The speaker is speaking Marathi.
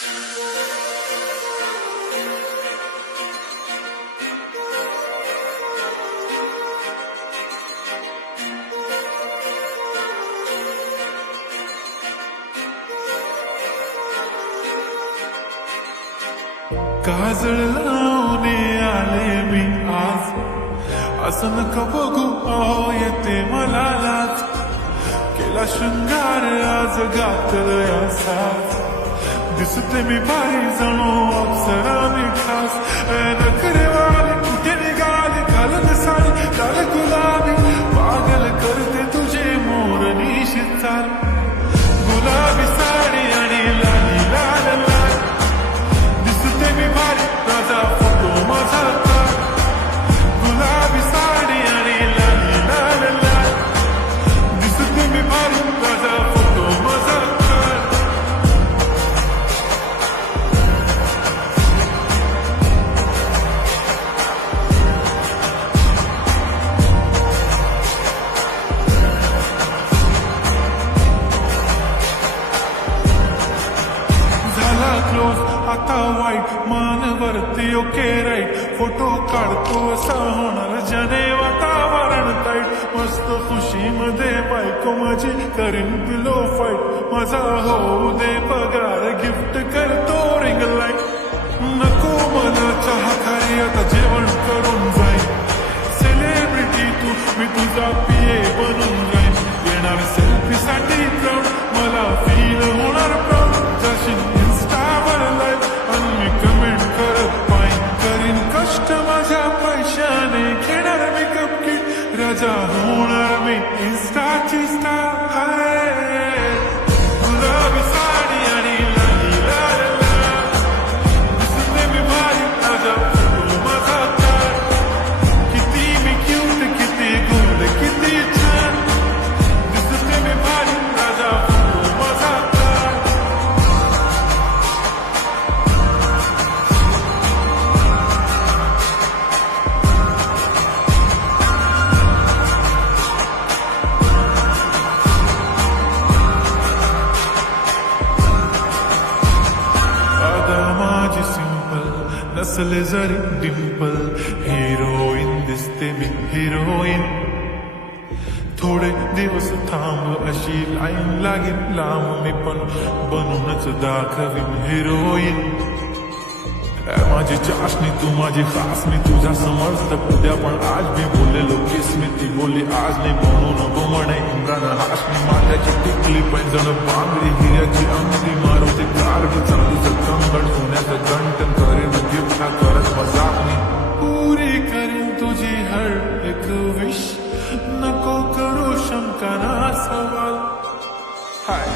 काजळ लावून आले मी आज, असं नका बघू अहो येते मला लाज. केला शृंगार आज घातलं असाच, दिसते मी भारी जणू अप्सरा मी खास. नखरेवाली कुठे निघाली घालत साडी लाल गुलाबी, पागल करते तुझे मोर निशित चाल. गुलाबी साडी आणि लाली लाल लाल, दिसते मी भारी राजा फोटो माझा काढ. गुलाबी साडी आणि लाली लाल लाल, दिसते मी भारी राजा फोटो माझा काढ. झाला क्लोज आता वाईट, मान वरती ओके राईट. फोटो काढतो असा होणार ज्याने वातावरण ताईट. मस्त खुशीमध्ये बायको माझी करीन पिलो फाईट. माझा होऊ दे पगार गिफ्ट करतो रिंग लाईट. नको मला चहा खारी आता जेवण करून जाईन. सेलिब्रिटी तू मी तुझा पिये बनून जाईन. येणार सेल्फी साठी क्राऊड मला फील होणार प्राऊड. जाशील इन्स्टावर लाईव्ह आणि मी कमेंट करत पाईन. करीन कष्ट माझ्या पैशाने, घेणार मी कपकिट राजा होणार मी इन्स्टाची स्टार. गुलाबी साडी आणि लाली लाल लाल, दिसते मी भारी राजा फोटो माझा काढ. किती मी क्यूट किती गोड किती छान, दिसते मी भारी राजा फोटो माझा काढ. आता माझी सिंपल नसले जरी डिंपल, हिरोईन दिसते मी हिरोईन. थोडे दिवस थांब अशी लाईन लागेल लांब, मी पण बनूनच दाखवीन हिरोईन. माझी चाशनी तू माझी खास, मी तुझ्या समर्थ उद्या पण आज मी बोललेलो किस मी. ती बोलली आज नाही म्हणून नको म्हणे इम्रान हाशमी. माझ्याची टिकली पैंजण बांगडी हिऱ्याची अंगठी, मारुती कार चांदीचं कंगण सोन्याचं गंटन. करेन गिफ्ट करत मजाक मी, पुरी करीन तुझी हर एक विश. नको करू शंका ना सवाल. हाय